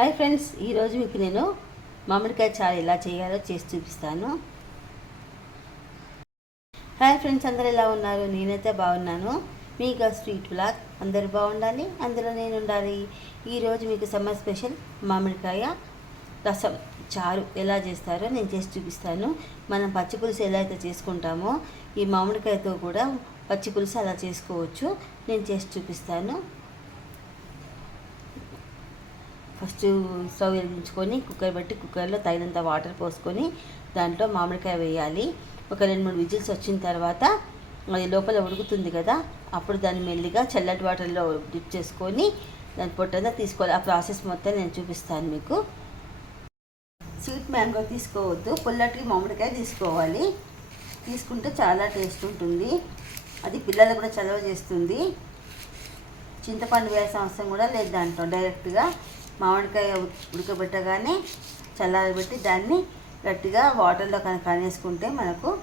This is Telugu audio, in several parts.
హాయ్ ఫ్రెండ్స్ ఈరోజు మీకు నేను మామిడికాయ చారు ఎలా చేయాలో చేసి చూపిస్తాను. హాయ్ ఫ్రెండ్స్ అందరు ఎలా ఉన్నారు? నేనైతే బాగున్నాను. మీకు స్వీట్ బ్లాగ్ అందరు బాగుండాలి అందులో నేను ఉండాలి. ఈరోజు మీకు సమ్మర్ స్పెషల్ మామిడికాయ రసం చారు ఎలా చేస్తారో నేను చేసి చూపిస్తాను. మనం పచ్చి పులుసు ఎలా అయితే చేసుకుంటామో ఈ మామిడికాయతో కూడా పచ్చి పులుసు అలా చేసుకోవచ్చు. నేను చేసి చూపిస్తాను. ఫస్ట్ స్టవ్ వెలిగించుకొని కుక్కర్ పెట్టి కుక్కర్లో తగినంత వాటర్ పోసుకొని దాంట్లో మామిడికాయ వేయాలి. ఒక రెండు మూడు విజిల్స్ వచ్చిన తర్వాత అది లోపల ఉడుకుతుంది కదా అప్పుడు దాన్ని మెల్లిగా చల్లటి వాటర్లో డిప్ చేసుకొని దాని పొట్టంతా తీసుకోవాలి. ఆ ప్రాసెస్ మొత్తం నేను చూపిస్తాను మీకు. స్వీట్ మ్యాంగో తీసుకోవద్దు పుల్లటి మామిడికాయ తీసుకోవాలి. తీసుకుంటే చాలా టేస్ట్ ఉంటుంది. అది పిల్లలు కూడా చలవ చేస్తుంది. చింతపండు వేయాల్సిన అవసరం కూడా లేదు దాంట్లో డైరెక్ట్గా. మామిడికాయ ఉడకబెట్టగానే చల్లారబెట్టి దాన్ని గట్టిగా వాటర్లో కనుక కనేసుకుంటే మనకు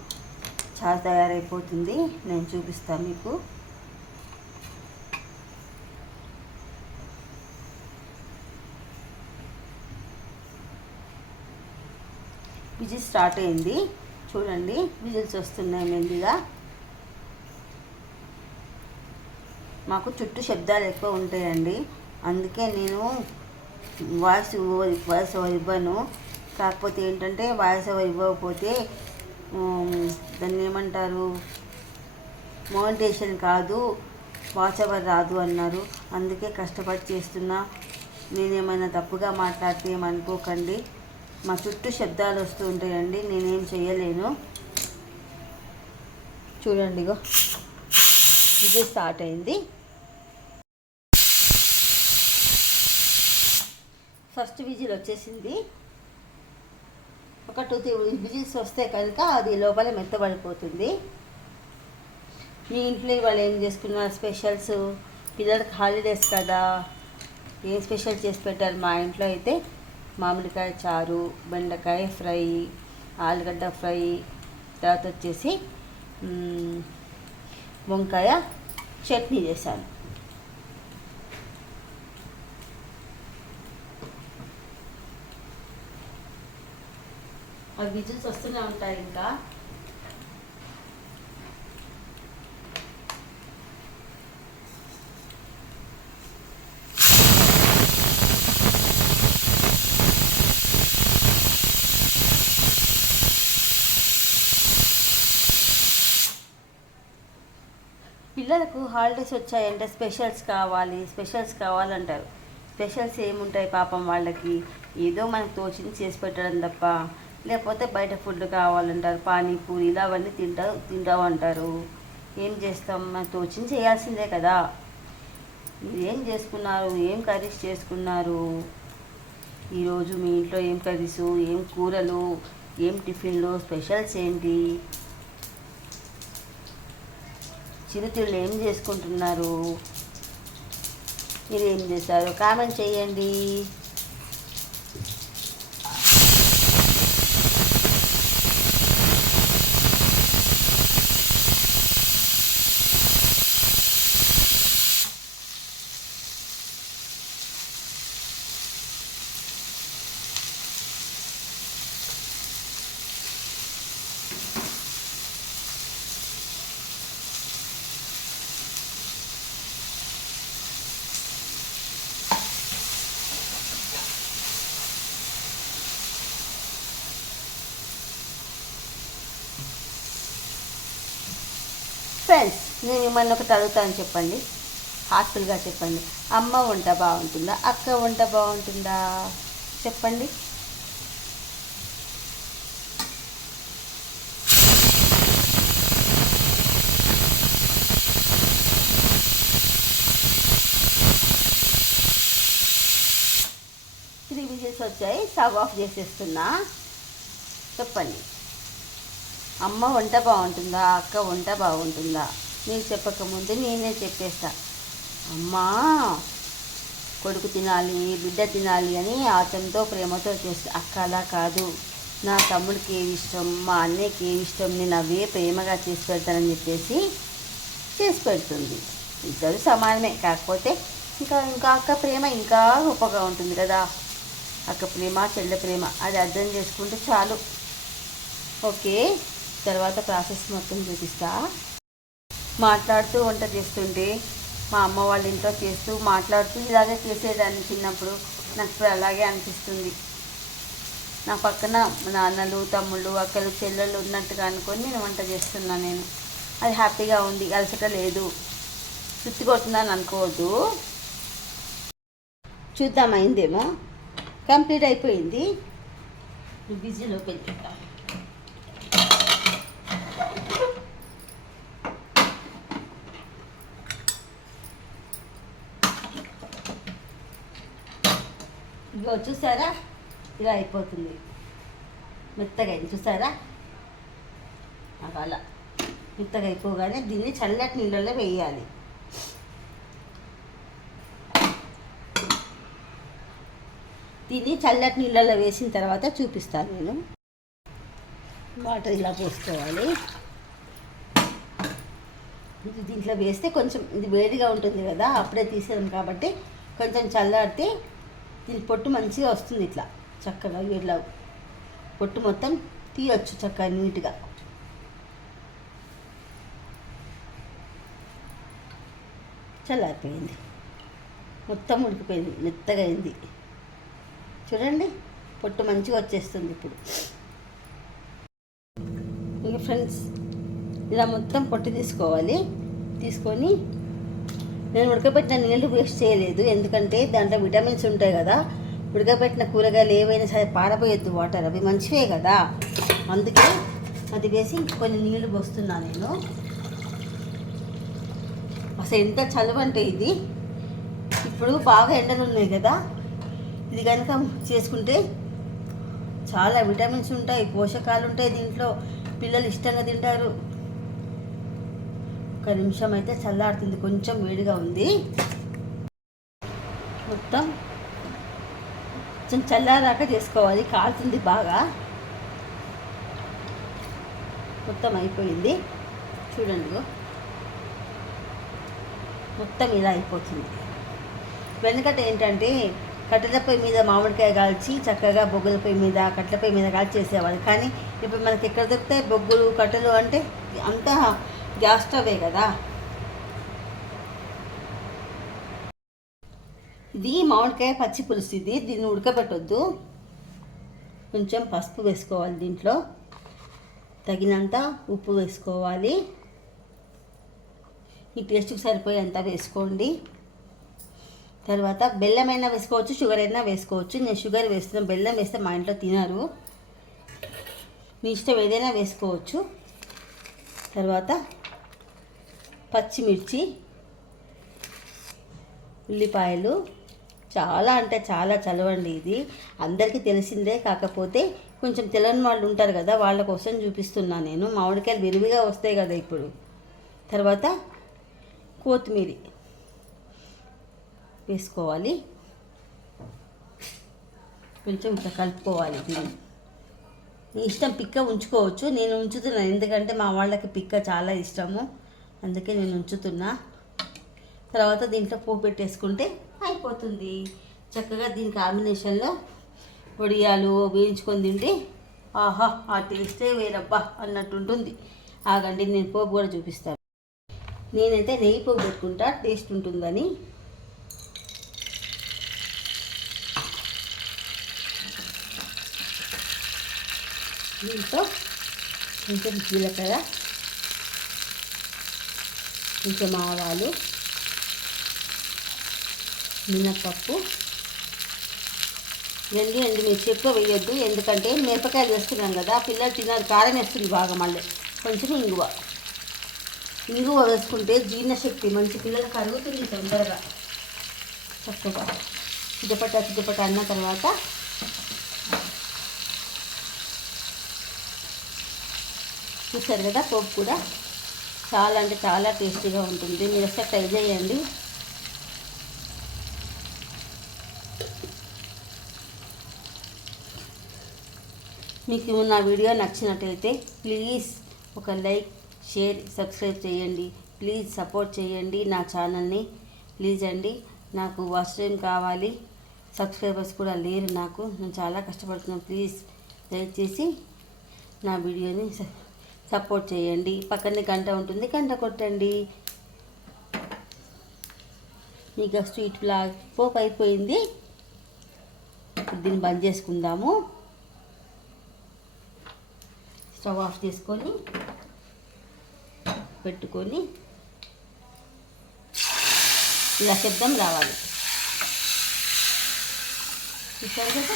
చాలా తయారైపోతుంది. నేను చూపిస్తాను మీకు. విజిల్ స్టార్ట్ అయింది. చూడండి విజిల్స్ వస్తున్నాయి మెల్లిగా. మాకు చుట్టూ శబ్దాలు ఎక్కువ ఉంటాయండి. అందుకే నేను వాయిస్ వాయిస్ ఓవర్ ఇవ్వను. కాకపోతే ఏంటంటే వాయిస్ ఓవర్ ఇవ్వకపోతే దాన్ని ఏమంటారు? మౌంటేషన్ కాదు వాచ్ ఓవర్ రాదు అన్నారు. అందుకే కష్టపడి చేస్తున్నా నేనేమైనా తప్పుగా మాట్లాడితే ఏమనుకోకండి. మా చుట్టూ శబ్దాలు వస్తూ ఉంటాయండి నేనేం చేయలేను. చూడండి ఇగో ఇది స్టార్ట్ అయింది. ఫస్ట్ విజిల్ వచ్చేసింది. ఒక టూ త్రీ విజిల్స్ వస్తే కనుక అది లోపల మెత్తబడిపోతుంది. మీ ఇంట్లో వాళ్ళు ఏం చేసుకున్నారు స్పెషల్స్? పిల్లలకి హాలిడేస్ కదా. ఏం స్పెషల్ చేసి పెట్టారు మా ఇంట్లో అయితే? మామిడికాయ చారు బెండకాయ ఫ్రై ఆలుగడ్డ ఫ్రై. తర్వాత వచ్చేసి వంకాయ చట్నీ చేశాను. విజిల్స్ వస్తూనే ఉంటాయి ఇంకా. పిల్లలకు హాలిడేస్ వచ్చాయంటే స్పెషల్స్ కావాలి స్పెషల్స్ కావాలంటారు. స్పెషల్స్ ఏముంటాయి పాపం వాళ్ళకి? ఏదో మనకు తోచింది చేసి పెట్టడం తప్ప. లేకపోతే బయట ఫుడ్ కావాలంటారు పానీపూరి ఇలా అవన్నీ తింటా తింటావు అంటారు. ఏం చేస్తాం? మనకు తోచింది చేయాల్సిందే కదా. మీరు ఏం చేసుకున్నారు? ఏం కర్రీస్ చేసుకున్నారు? ఈరోజు మీ ఇంట్లో ఏం కర్రీసు? ఏం కూరలు? ఏం టిఫిన్లు? స్పెషల్స్ ఏంటి? చిరుతిళ్ళు ఏం చేసుకుంటున్నారు? మీరు ఏం చేశారు? కామెంట్ చేయండి. ఫ్రెండ్స్ నేను మిమ్మల్ని ఒకటి అడుగుతాను చెప్పండి. హాస్టల్గా చెప్పండి. అమ్మ వంట బాగుంటుందా? అక్క వంట బాగుంటుందా? చెప్పండి. త్రీ విజిల్స్ వచ్చాయి. స్టవ్ ఆఫ్ చేసేస్తున్నా. చెప్పండి. అమ్మ వంట బాగుంటుందా? అక్క వంట బాగుంటుందా? నీకు చెప్పకముందు నేనే చెప్పేస్తా. అమ్మా కొడుకు తినాలి బిడ్డ తినాలి అని ఆతంతో ప్రేమతో చేస్తా. అక్క అలా కాదు. నా తమ్ముడికి ఏది ఇష్టం మా అన్నయ్యకి ఏది ఇష్టం నేను అవే ప్రేమగా చేసి పెడతానని చెప్పేసి చేసి పెడుతుంది. ఇద్దరు సమానమే. కాకపోతే ఇంకా ఇంకా అక్క ప్రేమ ఇంకా గొప్పగా ఉంటుంది కదా. అక్క ప్రేమ చెల్ల ప్రేమ అది అర్థం చేసుకుంటే చాలు. ఓకే? తర్వాత ప్రాసెస్ మొత్తం చూపిస్తా. మాట్లాడుతూ వంట చేస్తుంటే మా అమ్మ వాళ్ళ ఇంట్లో చేస్తూ మాట్లాడుతూ ఇలాగే చేసేదాన్ని చిన్నప్పుడు. నాకు ఇప్పుడు అలాగే అనిపిస్తుంది. నా పక్కన నాన్నలు తమ్ముళ్ళు అక్కలు చెల్లెళ్ళు ఉన్నట్టుగా అనుకొని నేను వంట చేస్తున్నాను నేను. అది హ్యాపీగా ఉంది అలసట లేదు. చుట్టి కొడుతున్నాను అనుకోవద్దు. చూద్దాం అయిందేమో. కంప్లీట్ అయిపోయింది. బిజీలో పెట్టుకుంటాం ఇంకో చూసారా? ఇలా అయిపోతుంది. మెత్తగా చూసారా? నాకు అలా. మెత్తగా అయిపోగానే దీన్ని చల్లటి నీళ్ళలో వేయాలి. దీన్ని చల్లటి నీళ్ళలో వేసిన తర్వాత చూపిస్తాను నేను. వాటర్ ఇలా పోసుకోవాలి. ఇది దీంట్లో వేస్తే కొంచెం ఇది వేడిగా ఉంటుంది కదా అప్పుడే తీసాం కాబట్టి కొంచెం చల్లారితే దీని పొట్టు మంచిగా వస్తుంది ఇట్లా చక్కగా ఇట్లా పొట్టు మొత్తం తీయొచ్చు చక్కగా నీట్గా. చల్లారిపోయింది. మొత్తం ఉడికిపోయింది మెత్తగా అయింది. చూడండి పొట్టు మంచిగా వచ్చేస్తుంది ఇప్పుడు. ఇంకా ఫ్రెండ్స్ ఇలా మొత్తం పొట్టు తీసుకోవాలి. తీసుకొని నేను ఉడకబెట్టిన నీళ్ళు వేస్ట్ చేయలేదు. ఎందుకంటే దాంట్లో విటమిన్స్ ఉంటాయి కదా. ఉడకబెట్టిన కూరగాయలు ఏవైనా సరే పారబోయొద్దు వాటర్. అవి మంచివే కదా. అందుకే అది వేసి కొన్ని నీళ్ళు పోస్తున్నా నేను. అసలు ఎంత చలవంటే అంటే ఇది. ఇప్పుడు బాగా ఎండలు ఉన్నాయి కదా. ఇది కనుక చేసుకుంటే చాలా విటమిన్స్ ఉంటాయి పోషకాలు ఉంటాయి దీంట్లో. పిల్లలు ఇష్టంగా తింటారు. ఒక నిమిషం అయితే చల్లారుతుంది కొంచెం వేడిగా ఉంది. మొత్తం కొంచెం చల్లారాక చేసుకోవాలి కాలుతుంది బాగా. మొత్తం అయిపోయింది. చూడండి మొత్తం ఇలా అయిపోతుంది. వెనకట ఏంటంటే కట్టెల పొయ్యి మీద మామిడికాయ కాల్చి చక్కగా బొగ్గుల పొయ్యి మీద కట్టెల పొయ్యి మీద కాల్చి చేసేవాళ్ళు కానీ ఇప్పుడు మనకి ఎక్కడ దొరుకుతాయి బొగ్గులు కట్టెలు అంటే అంతా గ్యాస్ స్టవే కదా. ఇది మామిడికాయ పచ్చి పులుసు. ఇది దీన్ని ఉడకబెట్టొద్దు. కొంచెం పసుపు వేసుకోవాలి దీంట్లో. తగినంత ఉప్పు వేసుకోవాలి. ఈ టేస్ట్కి సరిపోయేంత వేసుకోండి. తర్వాత బెల్లం అయినా వేసుకోవచ్చు షుగర్ అయినా వేసుకోవచ్చు. నేను షుగర్ వేస్తున్నాను బెల్లం వేస్తే మా ఇంట్లో తినరు. మీ ఇష్టం ఏదైనా వేసుకోవచ్చు. తర్వాత పచ్చిమిర్చి ఉల్లిపాయలు. చాలా అంటే చాలా చలవండి ఇది. అందరికీ తెలిసిందే కాకపోతే కొంచెం తెలియని వాళ్ళు ఉంటారు కదా వాళ్ళ కోసం చూపిస్తున్నా నేను. మామిడికాయలు విరివిగా వస్తాయి కదా ఇప్పుడు. తర్వాత కొత్తిమీర వేసుకోవాలి. కొంచెం ఇట్లా కలుపుకోవాలి దీన్ని. ఇష్టం పిక్క ఉంచుకోవచ్చు. నేను ఉంచుతున్నాను ఎందుకంటే మా వాళ్ళకి పిక్క చాలా ఇష్టము. అందుకే నేను ఉంచుతున్నా. తర్వాత దీంట్లో పువ్వు పెట్టేసుకుంటే అయిపోతుంది. చక్కగా దీని కాంబినేషన్లో వడియాలు వేయించుకొని తింటే ఆహా ఆ టేస్టే వేరబ్బా అన్నట్టు ఉంటుంది ఆగండి నేను పోపు కూడా చూపిస్తాను. నేనైతే నెయ్యి పోపు పెట్టుకుంటా టేస్ట్ ఉంటుందని. దీంతో కొంచెం జీలకర్ర కొంచెం ఆవాలు మినపప్పు రెండు ఎండుమిర్చి ఎక్కువ వేయొద్దు. ఎందుకంటే మిరపకాయలు వేస్తున్నాం కదా పిల్లలు తిన్నారు కారం వేస్తుంది బాగా మళ్ళీ. కొంచెం ఇంగువ. ఇంగువ వేసుకుంటే జీర్ణశక్తి మంచి పిల్లలు కరుగుతుంది తొందరగా. చక్కగా. చిటపట చిటపట అన్న తర్వాత చూసారు కదా పోపు కూడా. చాలా అంటే చాలా టేస్టీగా ఉంటుంది. మీరు ఒకసారి ట్రై చేయండి. మీకు నా వీడియో నచ్చినట్లయితే ప్లీజ్ ఒక లైక్ షేర్ సబ్స్క్రైబ్ చేయండి. ప్లీజ్ సపోర్ట్ చేయండి నా ఛానల్ని. ప్లీజ్ అండి నాకు వాచ్ టైం కావాలి. సబ్స్క్రైబర్స్ కూడా లేరు నాకు. నేను చాలా కష్టపడుతున్నాను. ప్లీజ్ దయచేసి నా వీడియోని స- సపోర్ట్ చేయండి. పక్కనే గంట ఉంటుంది. గంట కొట్టండి. ఇక స్వీట్ ఫ్లాగ్ పోపు అయిపోయింది. దీన్ని బంద్ చేసుకుందాము. స్టవ్ ఆఫ్ చేసుకొని పెట్టుకొని ఇలా శబ్దం రావాలి. చూసారు కదా?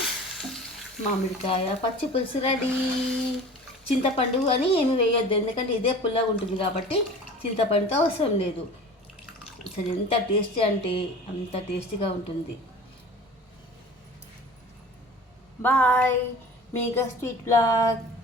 మామిడికాయ పచ్చి పులుసు రెడీ. చింతపండు అని ఏమి వేయొద్దు ఎందుకంటే ఇదే పుల్లగా ఉంటుంది కాబట్టి చింతపండుతో అవసరం లేదు. అసలు ఎంత టేస్టీ అంటే అంత టేస్టీగా ఉంటుంది. బాయ్. Megha sweet blog.